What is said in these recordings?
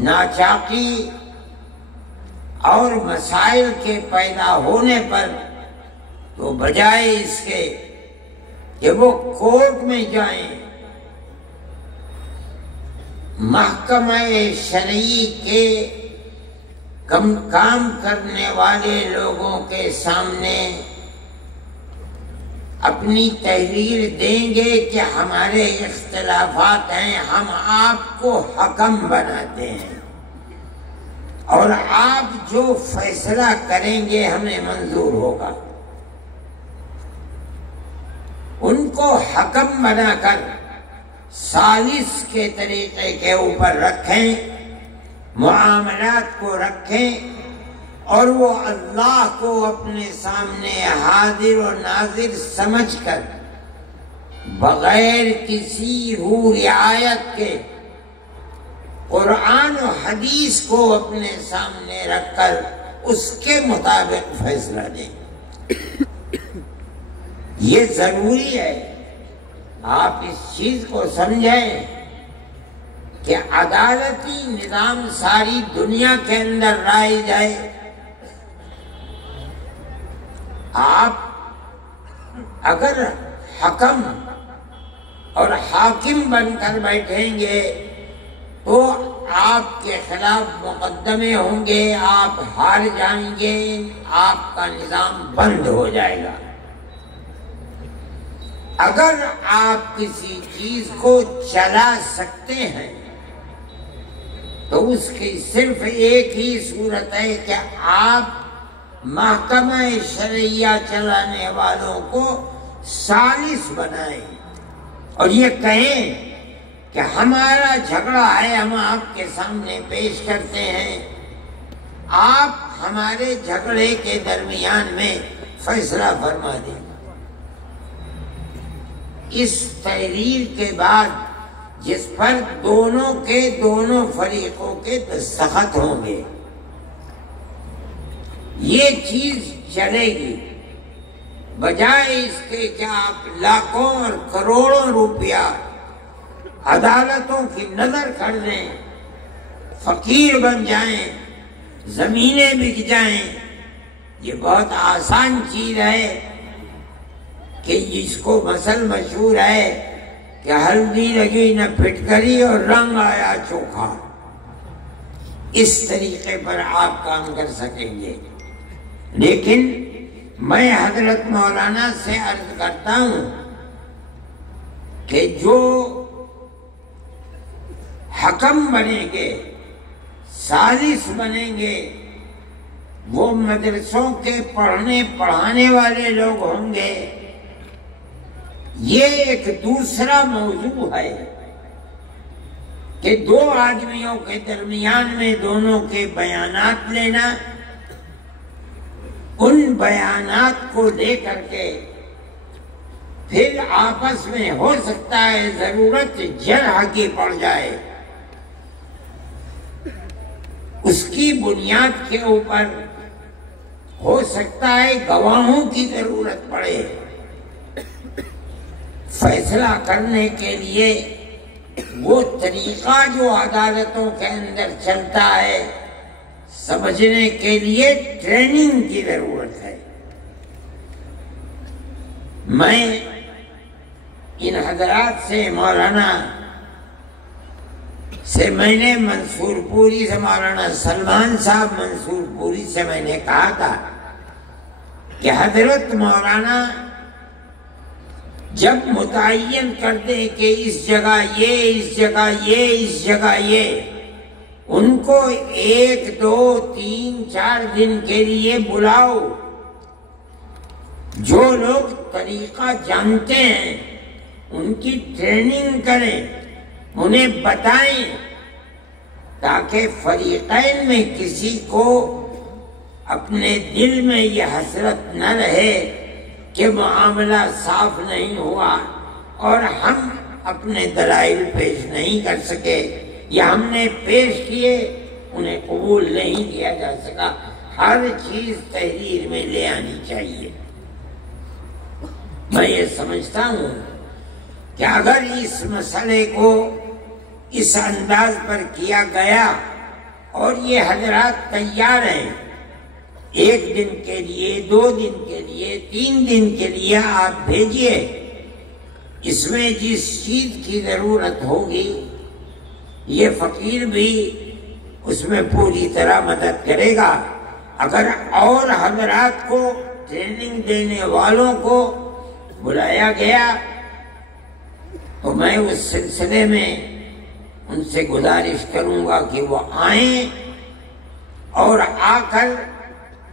ناچاقی اور مسائل کے پیدا ہونے پر تو بجائے اس کے کہ وہ کورٹ میں جائیں، محکمہ شرعی کے کام کرنے والے لوگوں کے سامنے اپنی تحریر دیں گے کہ ہمارے اختلافات ہیں، ہم آپ کو حکم بناتے ہیں اور آپ جو فیصلہ کریں گے ہمیں منظور ہوگا، ان کو حکم بنا کر ثالث کے طریقے کے اوپر رکھیں، معاملات کو رکھیں، اور وہ اللہ کو اپنے سامنے حاضر و ناظر سمجھ کر بغیر کسی رعایت کے قرآن و حدیث کو اپنے سامنے رکھ کر اس کے مطابق فیصلہ دیں۔ یہ ضروری ہے آپ اس چیز کو سمجھیں کہ عدالتی نظام ساری دنیا کے اندر رائج ہے۔ آپ اگر حکم اور حاکم بن کر بیٹھیں گے تو آپ کے خلاف مقدمے ہوں گے، آپ ہار جائیں گے، آپ کا نظام بند ہو جائے گا۔ اگر آپ کسی چیز کو چلا سکتے ہیں تو اس کی صرف ایک ہی صورت ہے کہ آپ محکمہ شرعیہ چلانے والوں کو ثالث بنائیں اور یہ کہیں کہ ہمارا جھگڑا ہے، ہم آپ کے سامنے پیش کرتے ہیں، آپ ہمارے جھگڑے کے درمیان میں فیصلہ فرما دیں۔ اس تحریر کے بعد جس پر دونوں فریقوں کے دستخط ہوں گے یہ چیز چلے گی، بجائے اس کے کہ آپ لاکھوں اور کروڑوں روپیہ عدالتوں کی نظر کر دیں، فقیر بن جائیں، زمینیں بک جائیں۔ یہ بہت آسان چیز ہے کہ جس کو مثل مشہور ہے کہ ہلدی لگی نہ پھٹکری اور رنگ آیا چوکھا، اس طریقے پر آپ کام کر سکیں گے۔ لیکن میں حضرت مولانا سے عرض کرتا ہوں کہ جو حکم بنیں گے، ثالث بنیں گے، وہ مدرسوں کے پڑھانے والے لوگ ہوں گے۔ یہ ایک دوسرا موضوع ہے کہ دو آدمیوں کے درمیان میں دونوں کے بیانات لینا، ان بیانات کو لے کر کے پھر آپس میں ہو سکتا ہے ضرورت جرح کی پڑ جائے، اس کی بنیاد کے اوپر ہو سکتا ہے گواہوں کی ضرورت پڑے۔ فیصلہ کرنے کے لیے وہ طریقہ جو عدالتوں کے اندر چلتا ہے سمجھنے کے لیے ٹریننگ کی ضرورت ہے۔ میں ان حضرات سے مولانا سے میں نے منصور پوری سے مولانا سلمان صاحب منصور پوری سے میں نے کہا تھا کہ حضرت مولانا جب متعین کر دیں کہ اس جگہ یہ، اس جگہ یہ، اس جگہ یہ، ان کو 1 2 3 4 دن کے لیے بلاؤ، جو لوگ طریقہ جانتے ہیں ان کی ٹریننگ کریں، انہیں بتائیں، تاکہ فریقین میں کسی کو اپنے دل میں یہ حسرت نہ رہے کہ معاملہ صاف نہیں ہوا اور ہم اپنے دلائل پیش نہیں کر سکے، یا ہم نے پیش کیے انہیں قبول نہیں کیا جا سکا۔ ہر چیز تحریر میں لے آنی چاہیے۔ میں یہ سمجھتا ہوں کہ اگر اس مسئلے کو اس انداز پر کیا گیا اور یہ حضرات تیار ہیں 1 دن کے لیے، 2 دن کے لیے، 3 دن کے لیے آپ بھیجیے، اس میں جس چیز کی ضرورت ہوگی یہ فقیر بھی اس میں پوری طرح مدد کرے گا۔ اگر اور حضرات کو، ٹریننگ دینے والوں کو بلایا گیا تو میں اس سلسلے میں ان سے گزارش کروں گا کہ وہ آئیں اور آ کر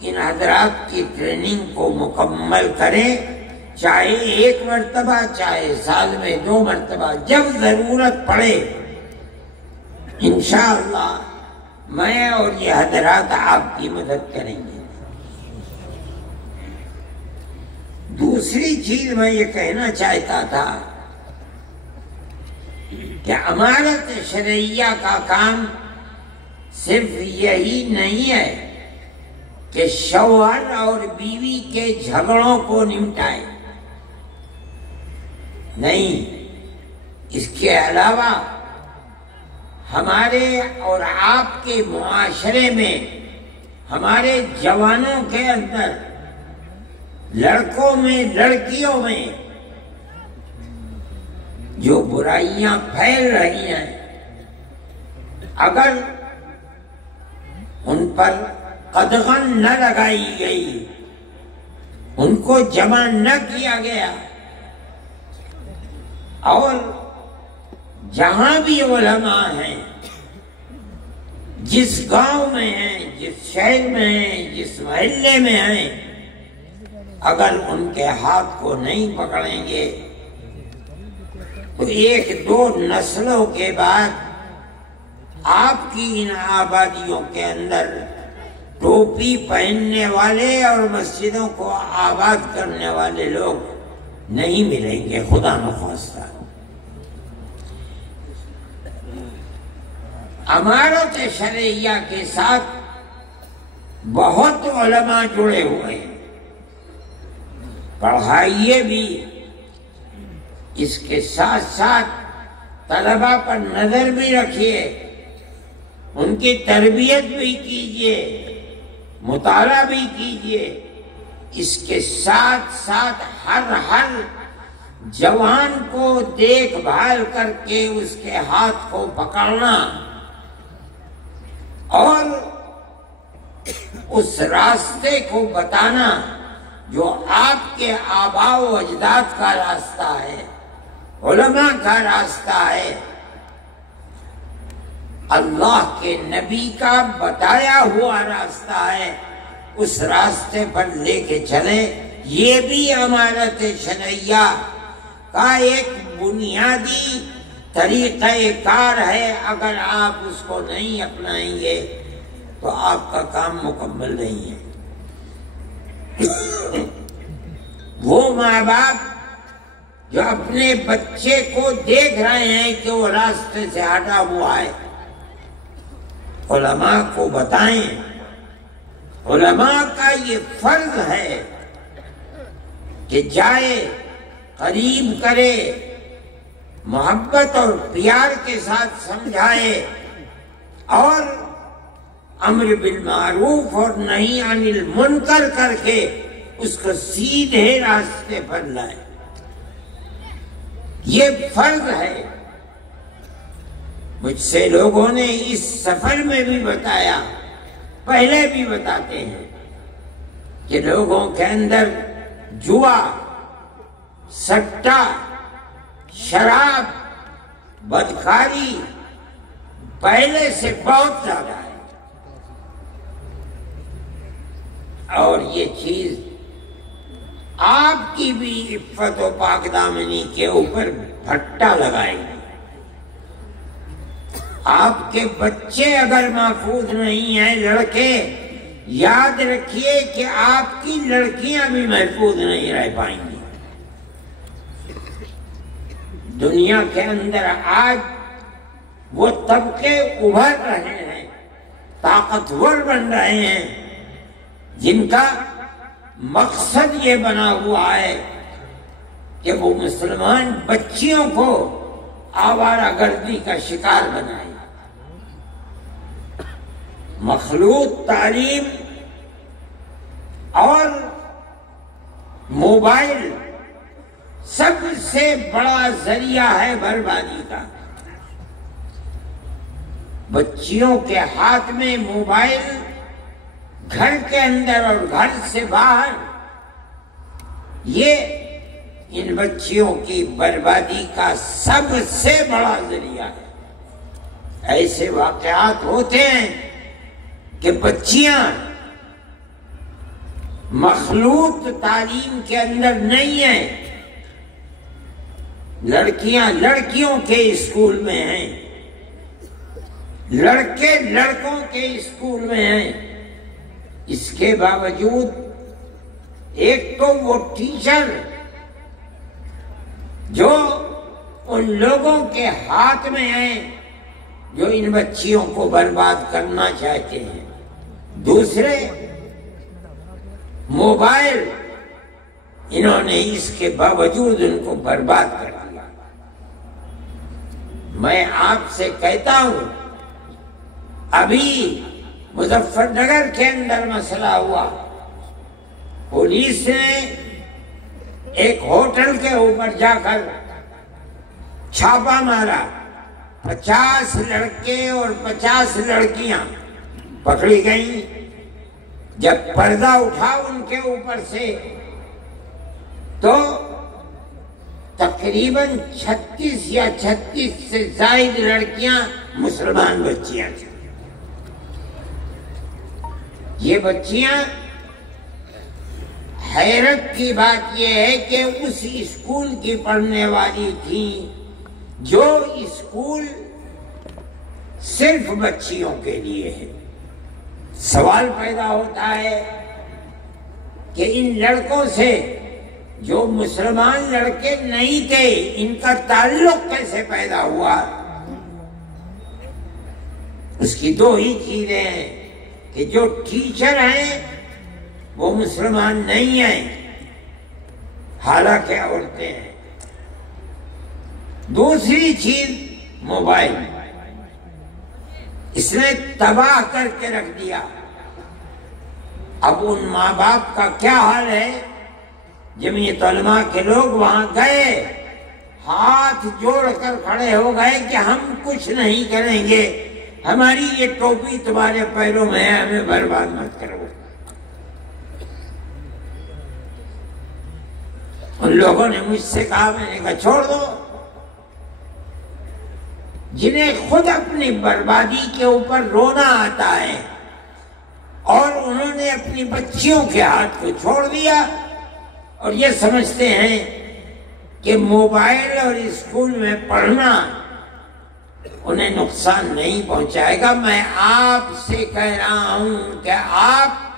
ان حضرات کی ٹریننگ کو مکمل کریں، چاہے 1 مرتبہ، چاہے سال میں 2 مرتبہ، جب ضرورت پڑے انشاءاللہ میں اور یہ حضرات آپ کی مدد کریں گے۔ دوسری چیز میں یہ کہنا چاہتا تھا کہ امانت شرعیہ کا کام صرف یہی نہیں ہے کہ شوہر اور بیوی کے جھگڑوں کو نمٹائے، نہیں، اس کے علاوہ ہمارے اور آپ کے معاشرے میں، ہمارے جوانوں کے اندر، لڑکوں میں، لڑکیوں میں جو برائیاں پھیل رہی ہیں، اگر ان پر قدغن نہ لگائی گئی، ان کو جمع نہ کیا گیا، اور جہاں بھی علماء ہیں، جس گاؤں میں ہیں، جس شہر میں ہیں، جس محلے میں ہیں، اگر ان کے ہاتھ کو نہیں پکڑیں گے تو 1-2 نسلوں کے بعد آپ کی ان آبادیوں کے اندر ٹوپی پہننے والے اور مسجدوں کو آباد کرنے والے لوگ نہیں ملیں گے، خدا نخواستہ۔ امانت شرعیہ کے ساتھ بہت علماء جڑے ہوئے ہیں، پڑھائیے بھی، اس کے ساتھ ساتھ طلباء پر نظر بھی رکھیے، ان کی تربیت بھی کیجیے، مطالعہ بھی کیجیے، اس کے ساتھ ساتھ ہر جوان کو دیکھ بھال کر کے اس کے ہاتھ کو پکڑنا اور اس راستے کو بتانا جو آپ کے آباء و اجداد کا راستہ ہے، علماء کا راستہ ہے، اللہ کے نبی کا بتایا ہوا راستہ ہے، اس راستے پر لے کے چلے۔ یہ بھی امانت شرعیہ کا ایک بنیادی طریقہ کار ہے، اگر آپ اس کو نہیں اپنائیں گے تو آپ کا کام مکمل نہیں ہے۔ وہ ماں باپ جو اپنے بچے کو دیکھ رہے ہیں کہ وہ راستے سے ہٹا ہوا ہے، علماء کو بتائیں، علماء کا یہ فرض ہے کہ جائے، قریب کرے، محبت اور پیار کے ساتھ سمجھائے اور امر بالمعروف اور نہی عن المنکر کر کے اس کو سیدھے راستے پر لائے۔ یہ فرض ہے۔ مجھ سے لوگوں نے اس سفر میں بھی بتایا، پہلے بھی بتاتے ہیں کہ لوگوں کے اندر جوا، سٹا، شراب، بدکاری پہلے سے بہت زیادہ ہے، اور یہ چیز آپ کی بھی عفت و پاک دامنی کے اوپر پھٹا لگائے گی۔ آپ کے بچے اگر محفوظ نہیں ہیں، لڑکے، یاد رکھیے کہ آپ کی لڑکیاں بھی محفوظ نہیں رہ پائیں گی۔ دنیا کے اندر آج وہ طبقے ابھر رہے ہیں، طاقتور بن رہے ہیں، جن کا مقصد یہ بنا ہوا ہے کہ وہ مسلمان بچیوں کو آوارہ گردی کا شکار بنائیں۔ مخلوط تعلیم اور موبائل سب سے بڑا ذریعہ ہے بربادی کا۔ بچیوں کے ہاتھ میں موبائل، گھر کے اندر اور گھر سے باہر، یہ ان بچیوں کی بربادی کا سب سے بڑا ذریعہ ہے۔ ایسے واقعات ہوتے ہیں کہ بچیاں مخلوط تعلیم کے اندر نہیں ہیں، لڑکیاں لڑکیوں کے اسکول میں ہیں، لڑکے لڑکوں کے اسکول میں ہیں۔ اس کے باوجود ایک تو وہ ٹیچر جو ان لوگوں کے ہاتھ میں ہیں جو ان بچیوں کو برباد کرنا چاہتے ہیں، دوسرے موبائل، انہوں نے اس کے باوجود ان کو برباد کر دیا۔ میں آپ سے کہتا ہوں، ابھی مظفر نگر کے اندر مسئلہ ہوا، پولیس نے ایک ہوٹل کے اوپر جا کر چھاپا مارا، 50 لڑکے اور 50 لڑکیاں پکڑی گئیں۔ جب پردہ اٹھا ان کے اوپر سے تو تقریباً 36 یا 36 سے زائد لڑکیاں مسلمان بچیاں تھیں۔ یہ بچیاں، حیرت کی بات یہ ہے کہ اس اسکول کی پڑھنے والی تھیں جو اسکول صرف بچیوں کے لیے ہے۔ سوال پیدا ہوتا ہے کہ ان لڑکوں سے جو مسلمان لڑکے نہیں تھے، ان کا تعلق کیسے پیدا ہوا؟ اس کی دو ہی چیزیں ہیں کہ جو ٹیچر ہیں وہ مسلمان نہیں ہیں، حالانکہ عورتیں ہیں۔ دوسری چیز موبائل، اس نے تباہ کر کے رکھ دیا۔ اب ان ماں باپ کا کیا حال ہے؟ جمعیت علماء کے لوگ وہاں گئے، ہاتھ جوڑ کر کھڑے ہو گئے کہ ہم کچھ نہیں کریں گے، ہماری یہ ٹوپی تمہارے پیروں میں ہے، ہمیں برباد مت کرو۔ ان لوگوں نے مجھ سے کہا، میں نے کہا چھوڑ دو۔ جنہیں خود اپنی بربادی کے اوپر رونا آتا ہے اور انہوں نے اپنی بچیوں کے ہاتھ کو چھوڑ دیا اور یہ سمجھتے ہیں کہ موبائل اور اسکول میں پڑھنا انہیں نقصان نہیں پہنچائے گا۔ میں آپ سے کہہ رہا ہوں کہ آپ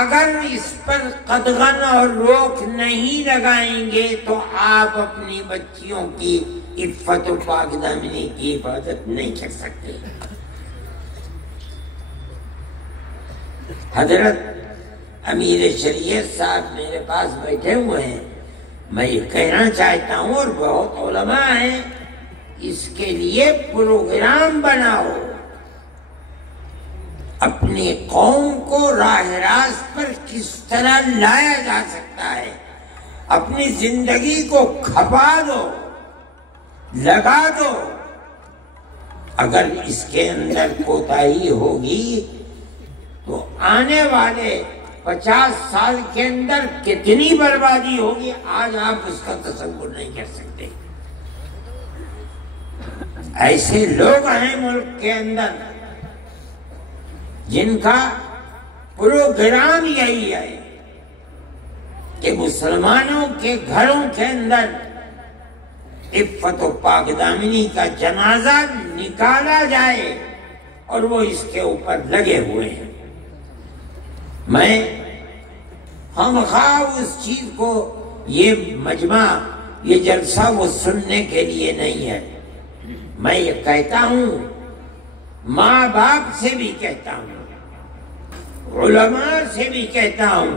اگر اس پر قدغن اور روک نہیں لگائیں گے تو آپ اپنی بچیوں کی عفت و پاک دامنی کی حفاظت نہیں کر سکتے۔ حضرت امیر شریعت صاحب میرے پاس بیٹھے ہوئے ہیں، میں یہ کہنا چاہتا ہوں، اور بہت علماء ہیں، اس کے لیے پروگرام بناؤ، اپنی قوم کو راہ راست پر کس طرح لایا جا سکتا ہے، اپنی زندگی کو کھپا دو، لگا دو۔ اگر اس کے اندر کوتاہی ہوگی تو آنے والے 50 سال کے اندر کتنی بربادی ہوگی، آج آپ اس کا تصور نہیں کر سکتے۔ ایسے لوگ ہیں ملک کے اندر جن کا پروگرام یہی ہے کہ مسلمانوں کے گھروں کے اندر عفت و پاک دامنی کا جنازہ نکالا جائے، اور وہ اس کے اوپر لگے ہوئے ہیں۔ میں خواہ اس چیز کو، یہ مجمع، یہ جلسہ وہ سننے کے لیے نہیں ہے۔ میں یہ کہتا ہوں، ماں باپ سے بھی کہتا ہوں، علماء سے بھی کہتا ہوں،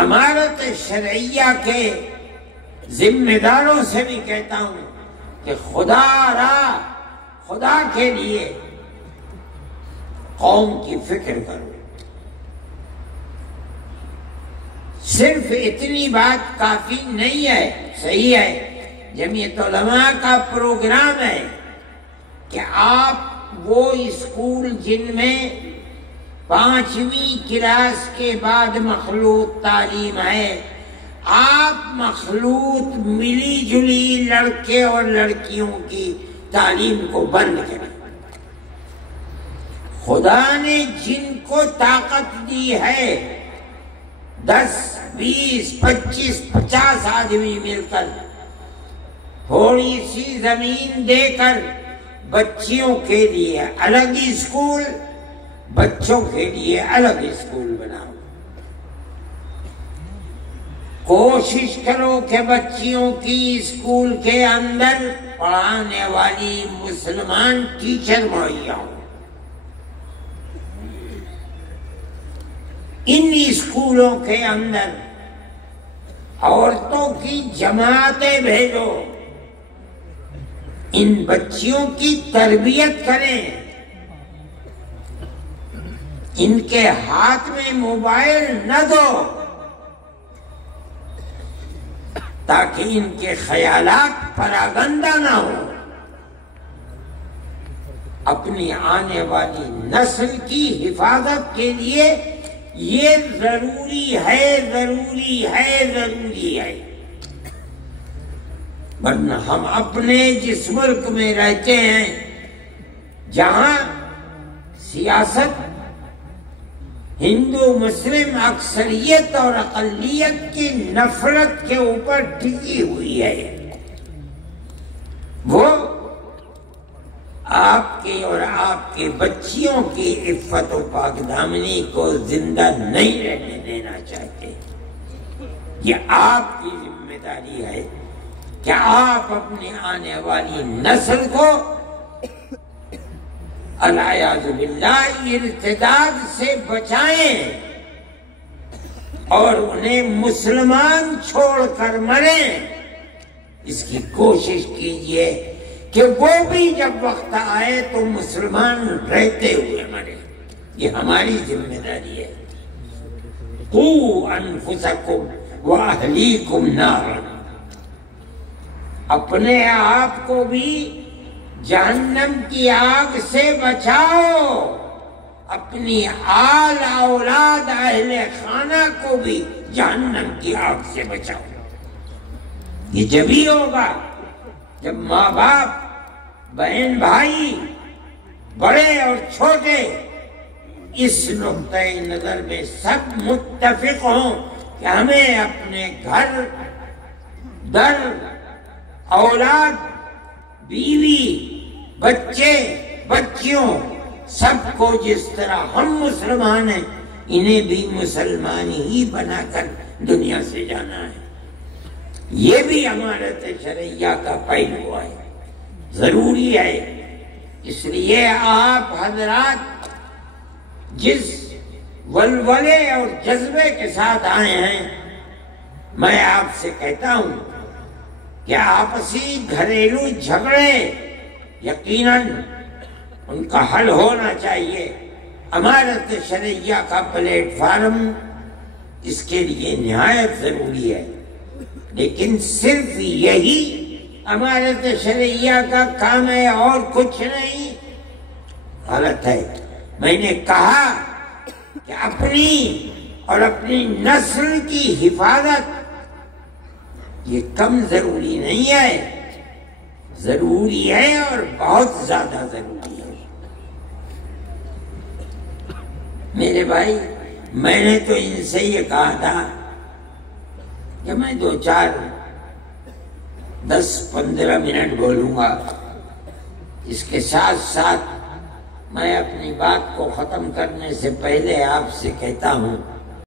امارت شرعیہ کے ذمہ داروں سے بھی کہتا ہوں کہ خدا کے لیے قوم کی فکر کرو۔ صرف اتنی بات کافی نہیں ہے، صحیح ہے جمعیت علماء کا پروگرام ہے کہ آپ وہ اسکول جن میں 5ویں کلاس کے بعد مخلوط تعلیم ہے، آپ مخلوط ملی جلی لڑکے اور لڑکیوں کی تعلیم کو بند کریں۔ خدا نے جن کو طاقت دی ہے 10 20 25 50 آدمی مل کر تھوڑی سی زمین دے کر بچیوں کے لیے الگ اسکول، بچوں کے لیے الگ اسکول بناؤ۔ کوشش کرو کہ بچیوں کی اسکول کے اندر پڑھانے والی مسلمان ٹیچر مہیا ہوں۔ ان اسکولوں کے اندر عورتوں کی جماعتیں بھیجو، ان بچیوں کی تربیت کریں، ان کے ہاتھ میں موبائل نہ دو تاکہ ان کے خیالات پراگندہ نہ ہو۔ اپنی آنے والی نسل کی حفاظت کے لیے یہ ضروری ہے، ضروری ہے، ضروری ہے۔ ورنہ ہم اپنے جس ملک میں رہتے ہیں جہاں سیاست ہندو مسلم اکثریت اور اقلیت کی نفرت کے اوپر ٹکی ہوئی ہے، وہ آپ کے اور آپ کے بچیوں کی عفت و پاک دامنی کو زندہ نہیں رہنے دینا چاہتے۔ یہ آپ کی ذمہ داری ہے کہ آپ اپنی آنے والی نسل کو العیاذ باللہ ارتداد سے بچائیں اور انہیں مسلمان چھوڑ کر مریں۔ اس کی کوشش کیجئے کہ وہ بھی جب وقت آئے تو مسلمان رہتے ہوئے مرے۔ یہ ہماری ذمہ داری ہے۔ قوا انفسکم واہلیکم نارا، اپنے آپ کو بھی جہنم کی آگ سے بچاؤ، اپنی آل اولاد اہل خانہ کو بھی جہنم کی آگ سے بچاؤ۔ یہ جب ہی ہوگا جب ماں باپ، بہن بھائی، بڑے اور چھوٹے اس نقطۂ نظر میں سب متفق ہوں کہ ہمیں اپنے گھر، در، اولاد، بیوی، بچے، بچیوں سب کو جس طرح ہم مسلمان ہیں انہیں بھی مسلمان ہی بنا کر دنیا سے جانا ہے۔ یہ بھی امانت شرعیہ کا پہلو ہے، ضروری ہے۔ اس لیے آپ حضرات جس ولولے اور جذبے کے ساتھ آئے ہیں، میں آپ سے کہتا ہوں کہ آپسی گھریلو جھگڑے یقیناً ان کا حل ہونا چاہیے۔ امانت شرعیہ کا پلیٹ فارم اس کے لیے نہایت ضروری ہے، لیکن صرف یہی امانت شرعیہ کا کام ہے اور کچھ نہیں، غلط ہے۔ میں نے کہا کہ اپنی اور اپنی نسل کی حفاظت یہ کم ضروری نہیں ہے، ضروری ہے اور بہت زیادہ ضروری ہے۔ میرے بھائی، میں نے تو ان سے یہ کہا تھا کہ میں 10-15 منٹ بولوں گا، اس کے ساتھ ساتھ میں اپنی بات کو ختم کرنے سے پہلے آپ سے کہتا ہوں